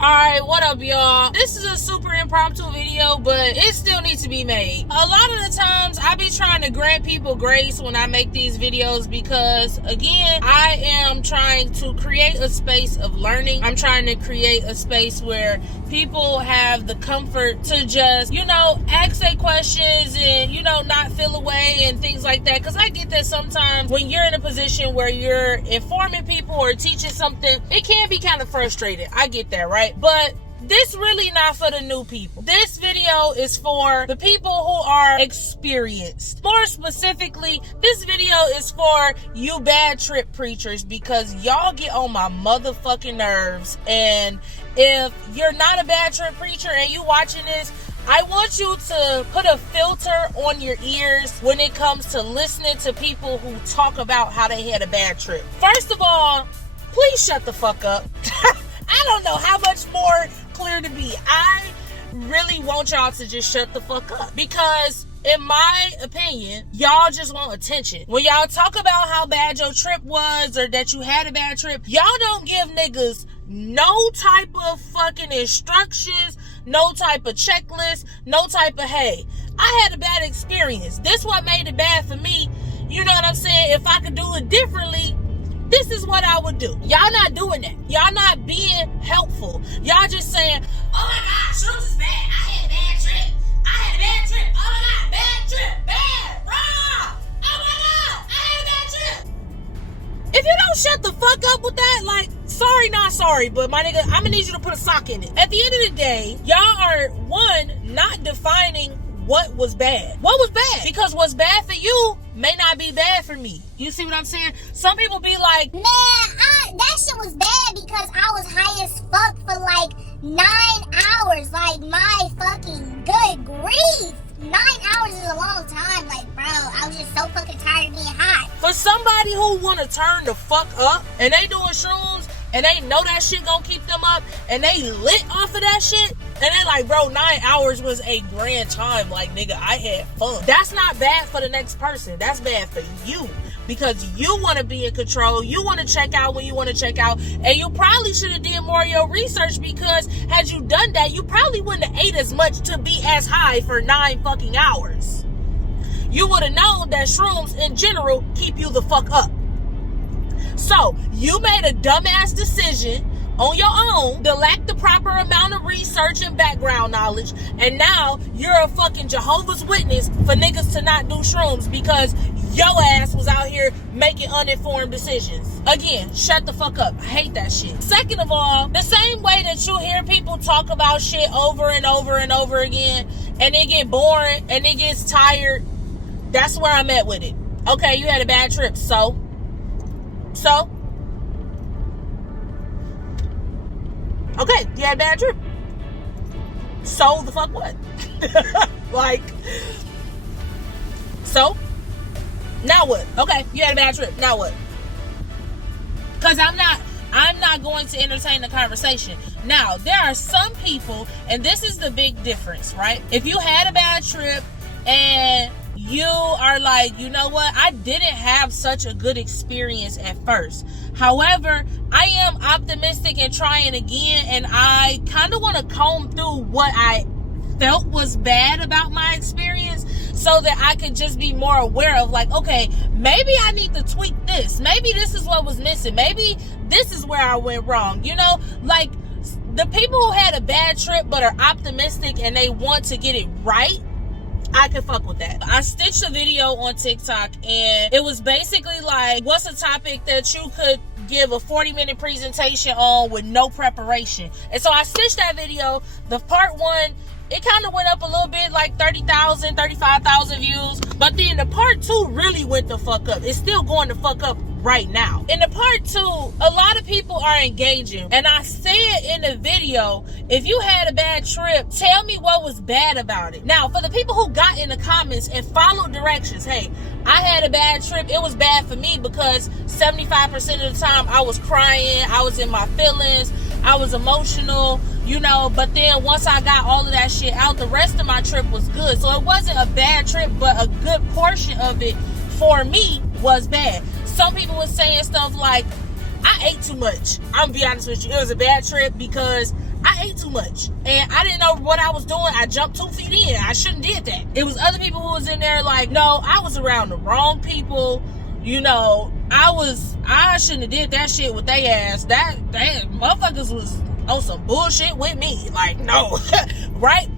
Alright, what up, y'all? This is a super impromptu video, but it still needs to be made. A lot of the times, I be trying to grant people grace when I make these videos because, again, I am trying to create a space of learning. I'm trying to create a space where people have the comfort to just, ask their questions and, not feel away and things like that. Because I get that sometimes when you're in a position where you're informing people or teaching something, it can be kind of frustrating. I get that, right? But this really not for the new people. This video is for the people who are experienced. More specifically, this video is for you bad trip preachers because y'all get on my motherfucking nerves. And if you're not a bad trip preacher and you watching this, I want you to put a filter on your ears when it comes to listening to people who talk about how they had a bad trip. First of all, please shut the fuck up. I don't know how much more clear to be. I really want y'all to just shut the fuck up because in my opinion, y'all just want attention. When y'all talk about how bad your trip was or that you had a bad trip, y'all don't give niggas no type of fucking instructions, no type of checklist, no type of, hey, I had a bad experience. This what made it bad for me. You know what I'm saying? If I could do it differently, this is what I would do. Y'all not doing that. Y'all not being helpful. Y'all just saying, oh my God, Shrooms is bad. I had a bad trip. I had a bad trip. Oh my God, bad trip. Bad. Raw. Oh my God, I had a bad trip. If you don't shut the fuck up with that, like, sorry, not sorry, but my nigga, I'm gonna need you to put a sock in it. At the end of the day, y'all are, one, not defining what was bad. What was bad? Because what's bad for you may not be bad for me. You see what I'm saying? Some people be like, man, that shit was bad because I was high as fuck for like 9 hours. Like, my fucking good grief. 9 hours is a long time. Like, bro, I was just so fucking tired of being high. For somebody who want to turn the fuck up and they doing shrooms and they know that shit gonna keep them up and they lit off of that shit, and they like, bro, 9 hours was a grand time. Like, nigga, I had fun. That's not bad for the next person. That's bad for you. Because you want to be in control. You want to check out when you want to check out. And you probably should have did more of your research because had you done that, you probably wouldn't have ate as much to be as high for 9 fucking hours. You would have known that shrooms in general keep you the fuck up. So, you made a dumbass decision on your own to lack the proper amount of research and background knowledge, and now you're a fucking Jehovah's Witness for niggas to not do shrooms because your ass was out here making uninformed decisions. Again, shut the fuck up. I hate that shit. Second of all, the same way that you hear people talk about shit over and over and over again, and it get boring and it gets tired, that's where I'm at with it. Okay, you had a bad trip, so? Okay, you had a bad trip. So the fuck what? Like, so? Now what? Okay, you had a bad trip. Now what? Because I'm not going to entertain the conversation. Now, there are some people, and this is the big difference, right? If you had a bad trip and you are like, you know what? I didn't have such a good experience at first. However, I am optimistic and trying again, and I kind of want to comb through what I felt was bad about my experience so that I could just be more aware of, like, okay, maybe I need to tweak this. Maybe this is what was missing. Maybe this is where I went wrong. Like, the people who had a bad trip but are optimistic and they want to get it right, I can fuck with that. I stitched a video on TikTok and it was basically like, what's a topic that you could give a 40-minute presentation on with no preparation? And so I stitched that video. The part one, it kind of went up a little bit, like 30,000, 35,000 views. But then the part two really went the fuck up. It's still going to fuck up right now. In the part two, a lot of people are engaging. And I said in the video, if you had a bad trip, tell me what was bad about it. Now, for the people who got in the comments and followed directions, hey, I had a bad trip. It was bad for me because 75% of the time I was crying. I was in my feelings. I was emotional, but then once I got all of that shit out, the rest of my trip was good. So it wasn't a bad trip, but a good portion of it for me was bad. Some people were saying stuff like, I ate too much. I'm gonna be honest with you. It was a bad trip because I ate too much. And I didn't know what I was doing. I jumped 2 feet in. I shouldn't did that. It was other people who was in there like, no, I was around the wrong people. You know, I shouldn't have did that shit with they ass. That motherfuckers was on some bullshit with me. Like, no. Right?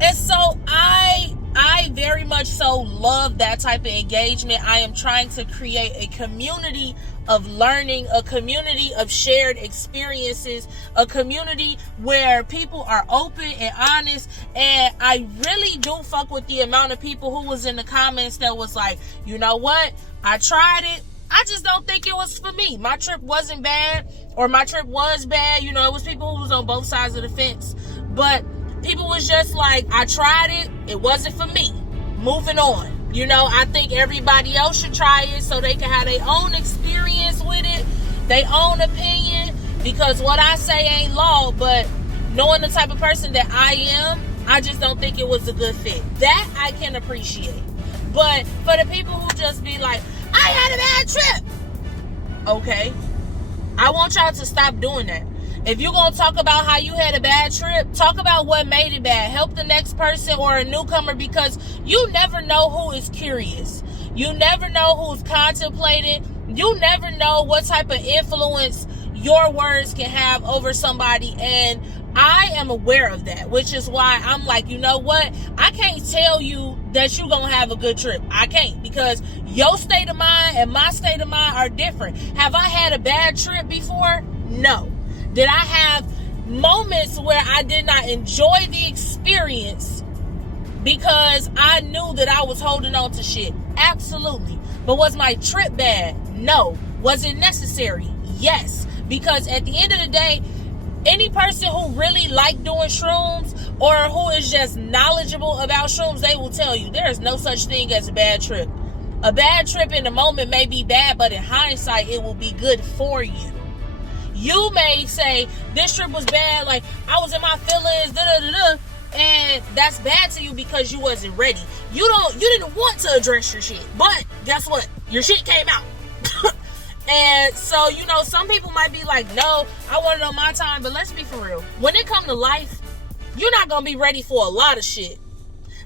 And so I very much so love that type of engagement. I am trying to create a community of learning, a community of shared experiences, a community where people are open and honest. And I really do fuck with the amount of people who was in the comments that was like, you know what? I tried it. I just don't think it was for me. My trip wasn't bad, or my trip was bad. You know, it was people who was on both sides of the fence. But people was just like, I tried it. It wasn't for me. Moving on. You know, I think everybody else should try it so they can have their own experience with it, their own opinion, because what I say ain't law, but knowing the type of person that I am, I just don't think it was a good fit. That I can appreciate. But for the people who just be like, I had a bad trip. Okay. I want y'all to stop doing that. If you're going to talk about how you had a bad trip, talk about what made it bad. Help the next person or a newcomer, because you never know who is curious. You never know who's contemplating. You never know what type of influence your words can have over somebody. And I am aware of that, which is why I'm like, you know what? I can't tell you that you're going to have a good trip. I can't, because your state of mind and my state of mind are different. Have I had a bad trip before? No. Did I have moments where I did not enjoy the experience because I knew that I was holding on to shit? Absolutely. But was my trip bad? No. Was it necessary? Yes. Because at the end of the day, any person who really like doing shrooms or who is just knowledgeable about shrooms, they will tell you there is no such thing as a bad trip. A bad trip in the moment may be bad, but in hindsight, it will be good for you. You may say, this trip was bad, like, I was in my feelings, and that's bad to you because you wasn't ready. You didn't want to address your shit, but guess what? Your shit came out. And so, you know, some people might be like, no, I want it on my time, but let's be for real. When it comes to life, you're not going to be ready for a lot of shit.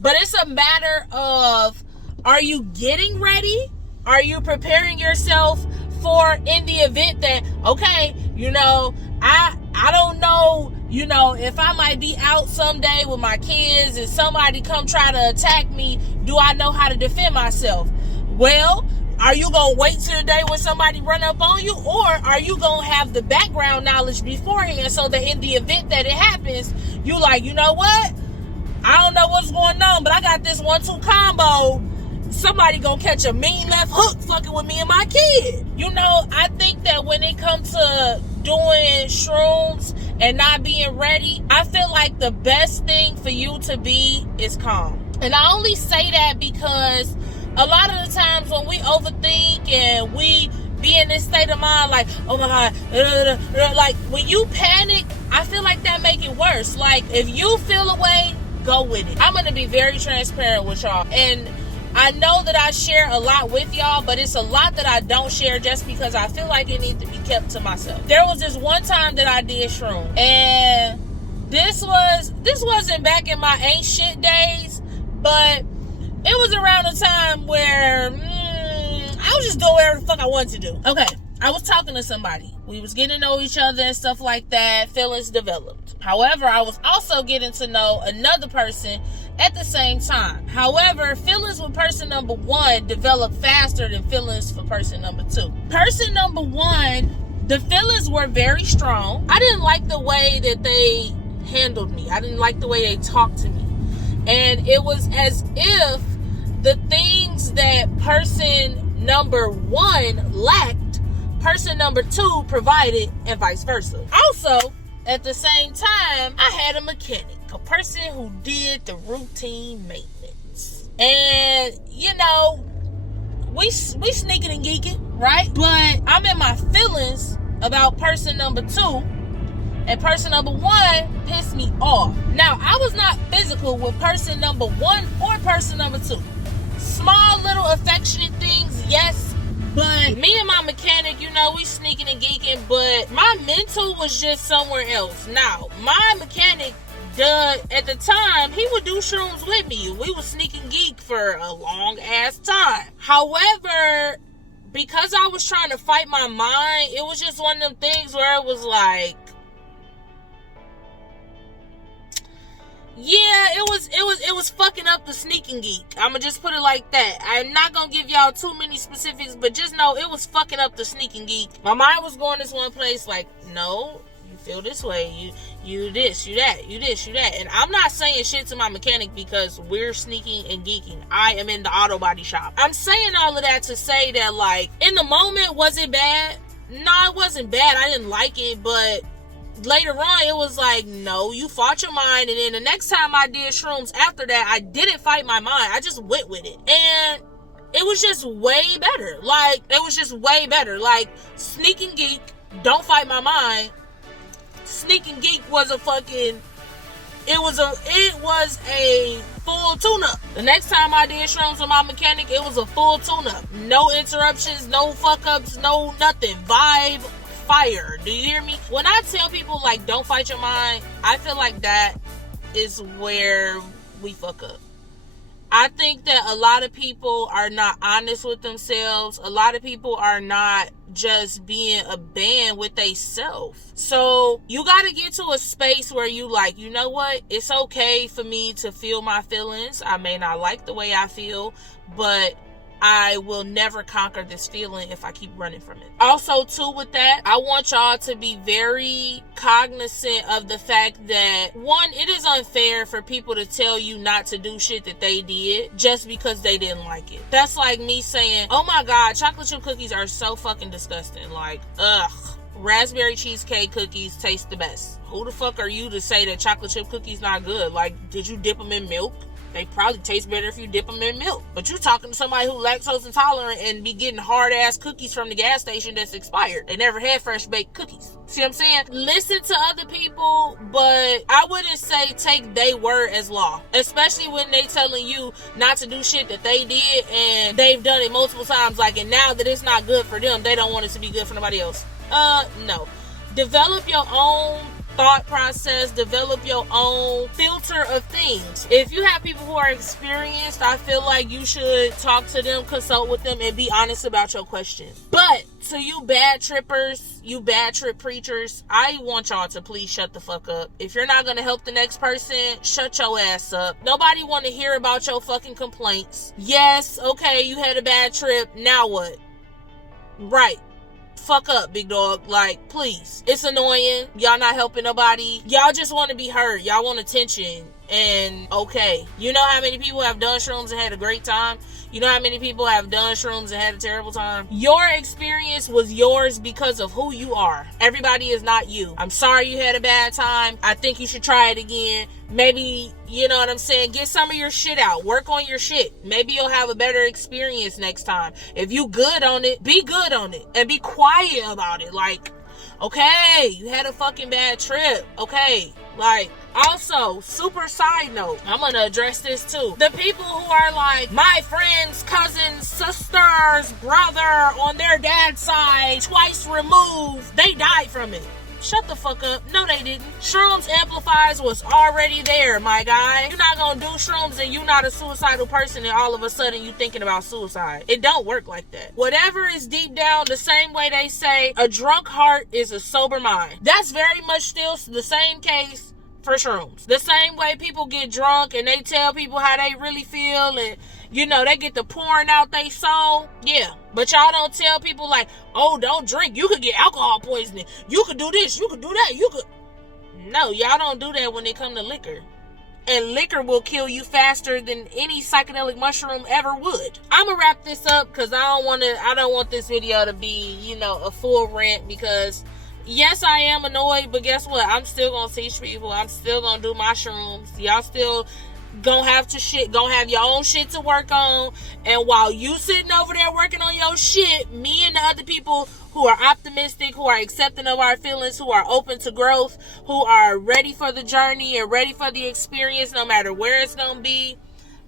But it's a matter of, are you getting ready? Are you preparing yourself for in the event that, okay, you know, I don't know, you know, if I might be out someday with my kids and somebody come try to attack me, do I know how to defend myself? Well, are you going to wait till the day when somebody run up on you, or are you going to have the background knowledge beforehand so that in the event that it happens, you like, you know what? I don't know what's going on, but I got this 1-2 combo. Somebody gonna catch a mean left hook fucking with me and my kid. You know, I think that when it comes to doing shrooms and not being ready, I feel like the best thing for you to be is calm. And I only say that because a lot of the times when we overthink and we be in this state of mind like, oh my God, like when you panic, I feel like that make it worse. Like if you feel a way, go with it. I'm gonna be very transparent with y'all. And I know that I share a lot with y'all, but it's a lot that I don't share just because I feel like it needs to be kept to myself. There was this one time that I did shroom, and this wasn't back in my ain't shit days, but it was around a time where I was just doing whatever the fuck I wanted to do. Okay, I was talking to somebody. We was getting to know each other and stuff like that. Feelings developed. However, I was also getting to know another person at the same time. However, feelings with person number one developed faster than feelings for person number two. Person number one, the feelings were very strong. I didn't like the way that they handled me. I didn't like the way they talked to me. And it was as if the things that person number one lacked, person number two provided, and vice versa. Also, at the same time, I had a mechanic, a person who did the routine maintenance. And, you know, we sneaking and geeking, right? But I'm in my feelings about person number two, and person number one pissed me off. Now, I was not physical with person number one or person number two. Small little affectionate things, yes, But me and my mechanic, you know, we sneaking and geeking, but my mental was just somewhere else. Now, my mechanic, at the time, he would do shrooms with me. We would sneak and geek for a long ass time. However, because I was trying to fight my mind, it was just one of them things where it was like, yeah, it was fucking up the sneaking geek. I'ma just put it like that. I'm not gonna give y'all too many specifics, but just know it was fucking up the sneaking geek. My mind was going this one place like, no, you feel this way, you this, you that, you this, you that. And I'm not saying shit to my mechanic because we're sneaking and geeking. I am in the auto body shop. I'm saying all of that to say that, like, in the moment, was it bad? No, it wasn't bad. I didn't like it, but later on, it was like, no, you fought your mind. And then the next time I did shrooms after that, I didn't fight my mind. I just went with it. And it was just way better. Like, it was just way better. Like, sneak and geek, don't fight my mind. Sneak and geek was a fucking, it was a full tune-up. The next time I did shrooms with my mechanic, it was a full tune-up. No interruptions, no fuck-ups, no nothing. Vibe, fire. Do you hear me? When I tell people, like, don't fight your mind, I feel like that is where we fuck up. I think that a lot of people are not honest with themselves. A lot of people are not just being a band with they self. So you got to get to a space where you like, you know what? It's okay for me to feel my feelings. I may not like the way I feel, but I will never conquer this feeling if I keep running from it. Also, too, with that, I want y'all to be very cognizant of the fact that, one, it is unfair for people to tell you not to do shit that they did just because they didn't like it. That's like me saying, oh my God, chocolate chip cookies are so fucking disgusting. Like, ugh. Raspberry cheesecake cookies taste the best. Who the fuck are you to say that chocolate chip cookies not good? Like, did you dip them in milk? They probably taste better if you dip them in milk. But you talking to somebody who lactose intolerant and be getting hard-ass cookies from the gas station that's expired. They never had fresh-baked cookies. See what I'm saying? Listen to other people, but I wouldn't say take their word as law. Especially when they telling you not to do shit that they did and they've done it multiple times. Like, and now that it's not good for them, they don't want it to be good for nobody else. No. Develop your own thought process, develop your own filter of things. If you have people who are experienced, I feel like you should talk to them, consult with them, and be honest about your questions. But to you bad trippers, you bad trip preachers, I want y'all to please shut the fuck up. If you're not gonna help the next person, shut your ass up. Nobody want to hear about your fucking complaints. Yes, okay, you had a bad trip, now what? Right. Fuck up, big dog. Like, please. It's annoying. Y'all not helping nobody. Y'all just want to be heard. Y'all want attention. And, okay. You know how many people have done shrooms and had a great time? You know how many people have done shrooms and had a terrible time? Your experience was yours because of who you are. Everybody is not you. I'm sorry you had a bad time. I think you should try it again. Maybe, you know what I'm saying, get some of your shit out. Work on your shit. Maybe you'll have a better experience next time. If you good on it, be good on it. And be quiet about it. Like, okay, you had a fucking bad trip. Okay, like, also, super side note, I'm gonna address this too. The people who are like, my friends, cousins, sisters, brother on their dad's side, twice removed, they died from it. Shut the fuck up. No, they didn't. Shrooms amplifiers was already there, my guy. You're not gonna do shrooms and you're not a suicidal person and all of a sudden you thinking about suicide. It don't work like that. Whatever is deep down, the same way they say a drunk heart is a sober mind. That's very much still the same case for shrooms. The same way people get drunk and they tell people how they really feel and, you know, they get to pouring out their soul. Yeah. But y'all don't tell people like, oh, don't drink. You could get alcohol poisoning. You could do this. You could do that. You could. No, y'all don't do that when it comes to liquor. And liquor will kill you faster than any psychedelic mushroom ever would. I'm going to wrap this up because I don't want this video to be, you know, a full rant because yes, I am annoyed, but guess what? I'm still going to teach people. I'm still going to do my shrooms. Y'all still gonna have your own shit to work on. And while you sitting over there working on your shit, me and the other people who are optimistic, who are accepting of our feelings, who are open to growth, who are ready for the journey and ready for the experience no matter where it's gonna be,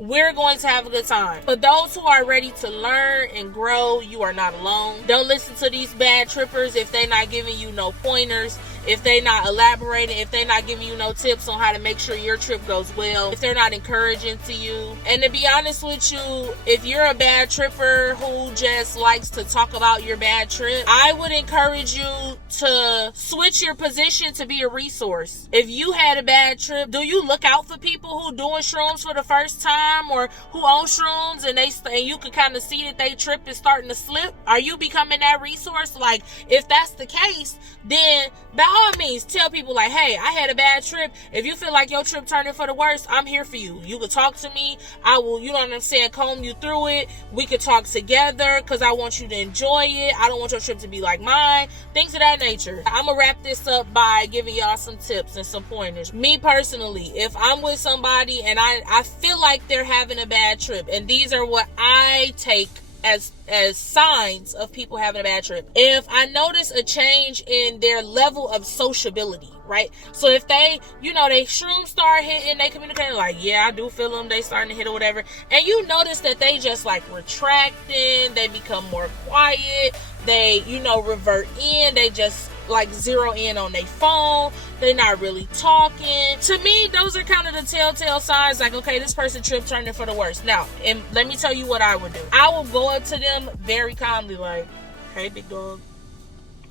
we're going to have a good time. For those who are ready to learn and grow, you are not alone. Don't listen to these bad trippers if they're not giving you no pointers, if they're not elaborating, if they're not giving you no tips on how to make sure your trip goes well, if they're not encouraging to you. And to be honest with you, if you're a bad tripper who just likes to talk about your bad trip, I would encourage you to switch your position to be a resource. If you had a bad trip, do you look out for people who doing shrooms for the first time or who own shrooms and you can kind of see that they trip is starting to slip? Are you becoming that resource? Like, if that's the case, then by all means tell people like, hey, I had a bad trip. If you feel like your trip turning for the worst, I'm here for you. You could talk to me. I will, you know what I'm saying, comb you through it. We could talk together because I want you to enjoy it. I don't want your trip to be like mine. Things of that nature. I'm gonna wrap this up by giving y'all some tips and some pointers. Me personally, if I'm with somebody and I feel like they're having a bad trip, and these are what I take as signs of people having a bad trip. If I notice a change in their level of sociability, right? So if they, you know, they shrooms start hitting, they communicating like, yeah, I do feel them, they starting to hit or whatever, and you notice that they just like retracting, they become more quiet, they, you know, revert in, they just like zero in on their phone, they're not really talking. To me, those are kind of the telltale signs, like, okay, this person trip turning for the worst. Now, and let me tell you what I would do. I will go up to them very calmly, like, hey, big dog,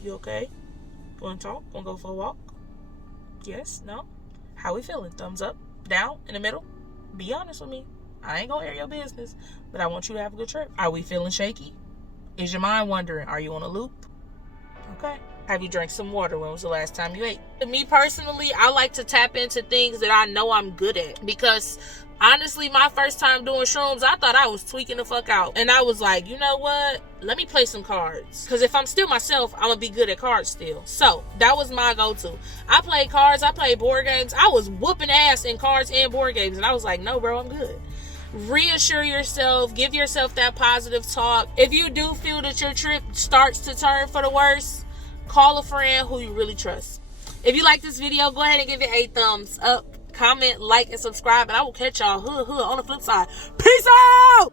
you okay? Want to talk? Want to go for a walk? Yes? No? How we feeling? Thumbs up? Down? In the middle? Be honest with me. I ain't gonna air your business, but I want you to have a good trip. Are we feeling shaky? Is your mind wandering? Are you on a loop? Okay. Have you drank some water? When was the last time you ate? Me personally, I like to tap into things that I know I'm good at, because honestly, my first time doing shrooms, I thought I was tweaking the fuck out. And I was like, you know what? Let me play some cards. Because if I'm still myself, I'm going to be good at cards still. So, that was my go-to. I played cards. I played board games. I was whooping ass in cards and board games. And I was like, no, bro, I'm good. Reassure yourself. Give yourself that positive talk. If you do feel that your trip starts to turn for the worse, call a friend who you really trust. If you like this video, go ahead and give it a thumbs up. Comment, like, and subscribe, and I will catch y'all on the flip side. Peace out!